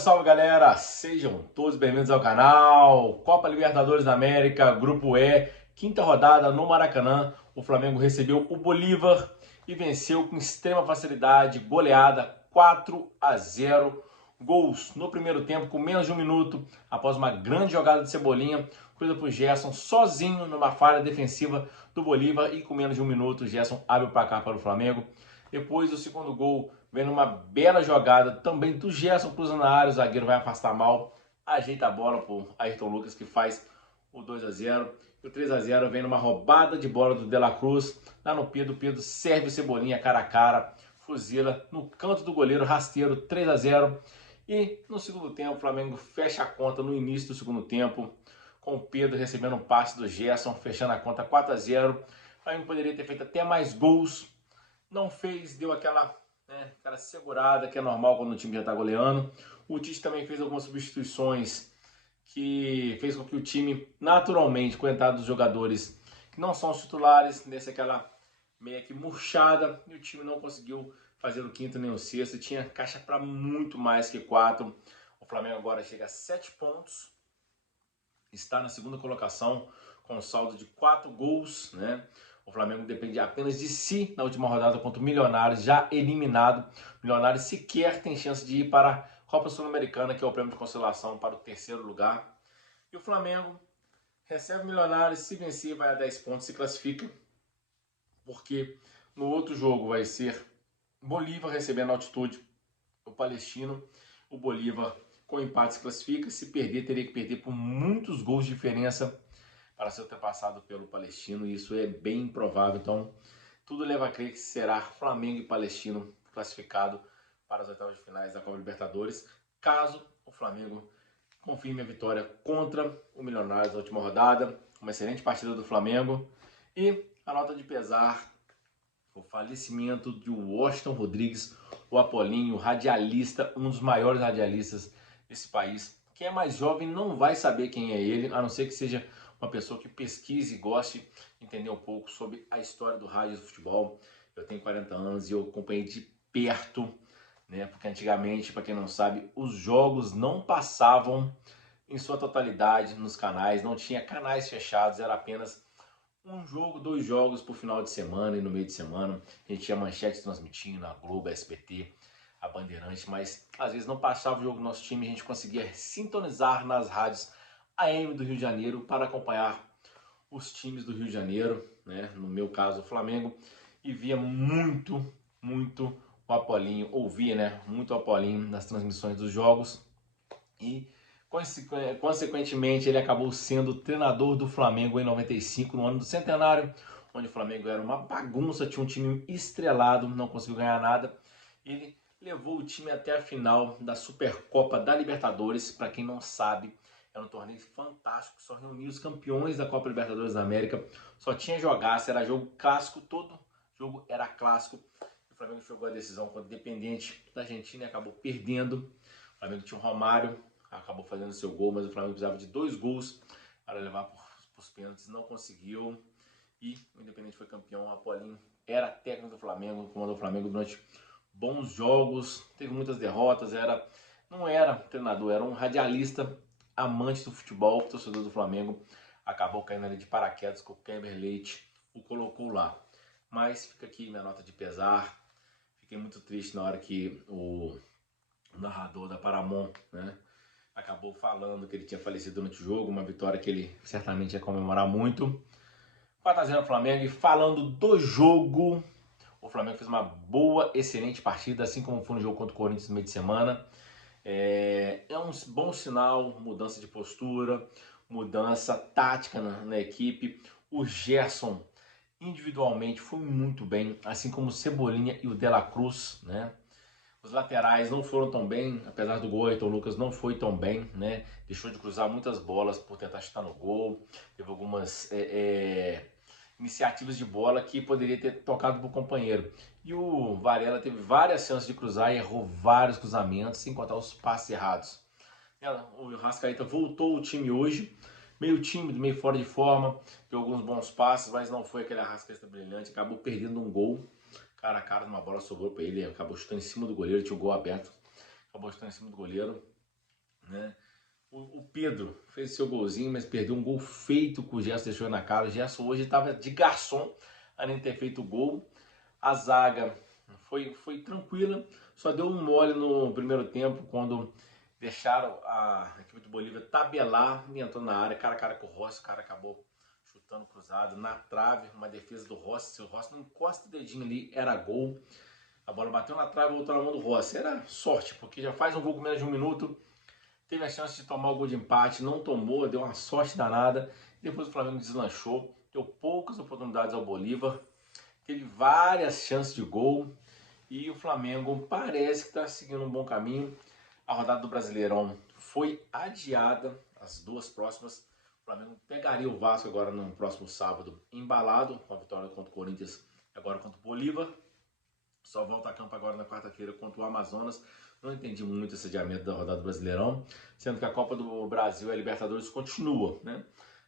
Salve galera, sejam todos bem-vindos ao canal. Copa Libertadores da América, Grupo E, quinta rodada no Maracanã. O Flamengo recebeu o Bolívar e venceu com extrema facilidade, goleada 4-0. Gols no primeiro tempo com menos de um minuto, após uma grande jogada de Cebolinha, coisa para o Gerson sozinho numa falha defensiva do Bolívar e com menos de um minuto o Gerson abre o placar para o Flamengo. Depois do segundo gol, vem numa bela jogada também do Gerson cruzando a área, o zagueiro vai afastar mal, ajeita a bola para o Ayrton Lucas que faz o 2-0. E o 3-0 vem numa roubada de bola do De La Cruz, lá no Pedro. O Pedro serve o Cebolinha cara a cara, fuzila no canto do goleiro, rasteiro, 3-0. E no segundo tempo o Flamengo fecha a conta no início do segundo tempo, com o Pedro recebendo um passe do Gerson, fechando a conta 4-0. O Flamengo poderia ter feito até mais gols, não fez, deu aquela segurada que é normal quando o time já está goleando. O Tite também fez algumas substituições que fez com que o time, naturalmente, com a entrada dos jogadores que não são os titulares, desse aquela meia que murchada, e o time não conseguiu fazer o quinto nem o sexto, tinha caixa para muito mais que 4. O Flamengo agora chega a 7 pontos, está na segunda colocação com um saldo de 4 gols, né? O Flamengo depende apenas de si na última rodada contra o Milionários, já eliminado. O Milionários sequer tem chance de ir para a Copa Sul-Americana, que é o prêmio de consolação para o terceiro lugar. E o Flamengo recebe o Milionários, se vencer vai a 10 pontos, se classifica, porque no outro jogo vai ser Bolívar recebendo a altitude o Palestino. O Bolívar com empate se classifica, se perder teria que perder por muitos gols de diferença para ser ultrapassado pelo Palestino, e isso é bem improvável. Então, tudo leva a crer que será Flamengo e Palestino classificado para as oitavas de finais da Copa Libertadores, caso o Flamengo confirme a vitória contra o Milionários na última rodada. Uma excelente partida do Flamengo. E a nota de pesar, o falecimento de Washington Rodrigues, o Apolinho, radialista, um dos maiores radialistas desse país. Quem é mais jovem não vai saber quem é ele, a não ser que seja uma pessoa que pesquise e goste de entender um pouco sobre a história do rádio e do futebol. Eu tenho 40 anos e eu acompanhei de perto, né? Porque antigamente, para quem não sabe, os jogos não passavam em sua totalidade nos canais, não tinha canais fechados, era apenas um jogo, 2 jogos por final de semana e no meio de semana. A gente tinha Manchete transmitindo, a Globo, a SBT, a Bandeirante, mas às vezes não passava o jogo do nosso time, a gente conseguia sintonizar nas rádios AM do Rio de Janeiro para acompanhar os times do Rio de Janeiro, né? No meu caso o Flamengo, e via muito o Apolinho, ouvia, né? Muito o Apolinho nas transmissões dos jogos, e consequentemente ele acabou sendo treinador do Flamengo em 95, no ano do centenário, onde o Flamengo era uma bagunça, tinha um time estrelado, não conseguiu ganhar nada. Ele levou o time até a final da Supercopa da Libertadores. Para quem não sabe, era um torneio fantástico, só reunia os campeões da Copa Libertadores da América, só tinha jogaço, era jogo clássico, todo jogo era clássico. O Flamengo jogou a decisão contra o Independiente da Argentina e acabou perdendo. O Flamengo tinha o Romário, acabou fazendo seu gol, mas o Flamengo precisava de 2 gols para levar para os pênaltis, não conseguiu. E o Independiente foi campeão. O Apolinho era técnico do Flamengo, comandou o Flamengo durante bons jogos, teve muitas derrotas, não era treinador, era um radialista, amante do futebol, torcedor do Flamengo. Acabou caindo ali de paraquedas com o Kleber Leite, o colocou lá. Mas fica aqui minha nota de pesar. Fiquei muito triste na hora que o narrador da Paramount, né, acabou falando que ele tinha falecido durante o jogo, uma vitória que ele certamente ia comemorar muito. 4-0 Flamengo. E falando do jogo, o Flamengo fez uma boa, excelente partida, assim como foi no jogo contra o Corinthians no meio de semana. É um bom sinal, mudança de postura, mudança tática na equipe. O Gerson individualmente foi muito bem, assim como o Cebolinha e o De La Cruz, né? Os laterais não foram tão bem, apesar do gol, o Ayrton Lucas não foi tão bem, né? Deixou de cruzar muitas bolas por tentar chutar no gol. Teve algumas iniciativas de bola que poderia ter tocado para o companheiro. E o Varela teve várias chances de cruzar e errou vários cruzamentos, sem contar os passes errados. O Rascaeta voltou o time hoje, meio tímido, meio fora de forma, deu alguns bons passes, mas não foi aquele Rascaeta brilhante, acabou perdendo um gol. Cara a cara numa bola sobrou para ele, acabou chutando em cima do goleiro, tinha o gol aberto, acabou chutando em cima do goleiro. né? O Pedro fez seu golzinho, mas perdeu um gol feito que o Gerson deixou na cara. O Gerson hoje estava de garçom, além de ter feito o gol. A zaga foi tranquila, só deu um mole no primeiro tempo, quando deixaram a equipe do Bolívia tabelar e entrou na área, cara a cara com o Rossi. O cara acabou chutando cruzado na trave, uma defesa do Rossi. Se o Rossi não encosta o dedinho ali, era gol. A bola bateu na trave e voltou na mão do Rossi. Era sorte, porque já faz um gol com menos de um minuto. Teve a chance de tomar o gol de empate, não tomou, deu uma sorte danada. Depois o Flamengo deslanchou, deu poucas oportunidades ao Bolívar, teve várias chances de gol e o Flamengo parece que está seguindo um bom caminho. A rodada do Brasileirão foi adiada, as duas próximas. O Flamengo pegaria o Vasco agora no próximo sábado, embalado com a vitória contra o Corinthians, agora contra o Bolívar. Só volta a campo agora na quarta-feira contra o Amazonas. Não entendi muito esse adiamento da rodada do Brasileirão, sendo que a Copa do Brasil e a Libertadores continua, né?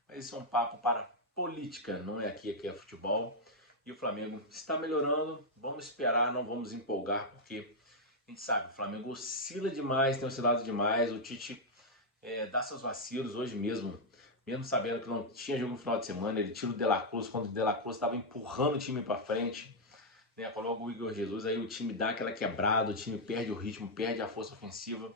Mas isso é um papo para política, não é aqui é futebol. E o Flamengo está melhorando, vamos esperar, não vamos empolgar, porque a gente sabe, o Flamengo oscila demais, tem oscilado demais, o Tite dá seus vacilos hoje mesmo sabendo que não tinha jogo no final de semana, ele tira o De La Cruz, quando o De La Cruz estava empurrando o time para frente, né? Coloca o Igor Jesus, aí o time dá aquela quebrada, o time perde o ritmo, perde a força ofensiva.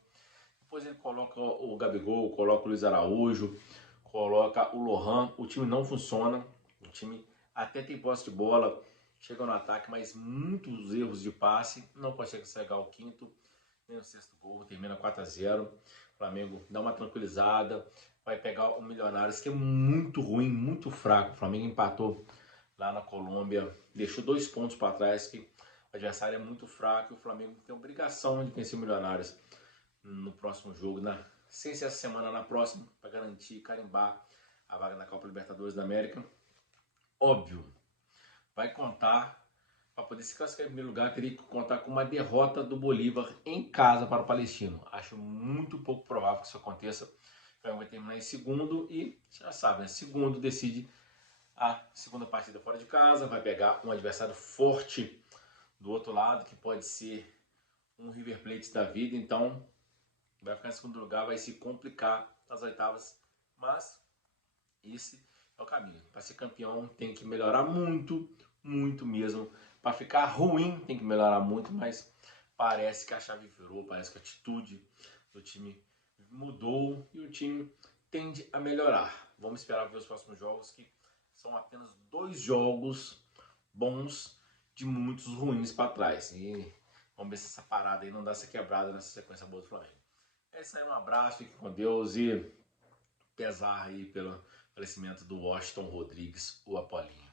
Depois ele coloca o Gabigol, coloca o Luiz Araújo, coloca o Lohan, o time não funciona, o time até tem posse de bola, chega no ataque, mas muitos erros de passe, não consegue chegar ao quinto, nem o sexto gol, termina 4-0. O Flamengo dá uma tranquilizada, vai pegar o Milionários, que é muito ruim, muito fraco. O Flamengo empatou lá na Colômbia, deixou 2 pontos para trás, que o adversário é muito fraco e o Flamengo tem a obrigação de vencer o Milionários no próximo jogo, sem ser essa semana, na próxima, para garantir, carimbar a vaga na Copa Libertadores da América. Óbvio, vai contar, para poder se classificar em primeiro lugar, teria que contar com uma derrota do Bolívar em casa para o Palestino. Acho muito pouco provável que isso aconteça. O Flamengo vai terminar em segundo e, já sabe, né? Segundo decide a segunda partida fora de casa, vai pegar um adversário forte do outro lado, que pode ser um River Plate da vida, então vai ficar em segundo lugar, vai se complicar nas oitavas, mas esse é o caminho. Para ser campeão tem que melhorar muito, muito mesmo. Para ficar ruim tem que melhorar muito, mas parece que a chave virou, parece que a atitude do time mudou e o time tende a melhorar. Vamos esperar ver os próximos jogos, que são apenas 2 jogos bons de muitos ruins para trás. E vamos ver se essa parada aí não dá essa quebrada nessa sequência boa do Flamengo. É isso aí, um abraço, fique com Deus e pesar aí pelo falecimento do Washington Rodrigues, o Apolinho.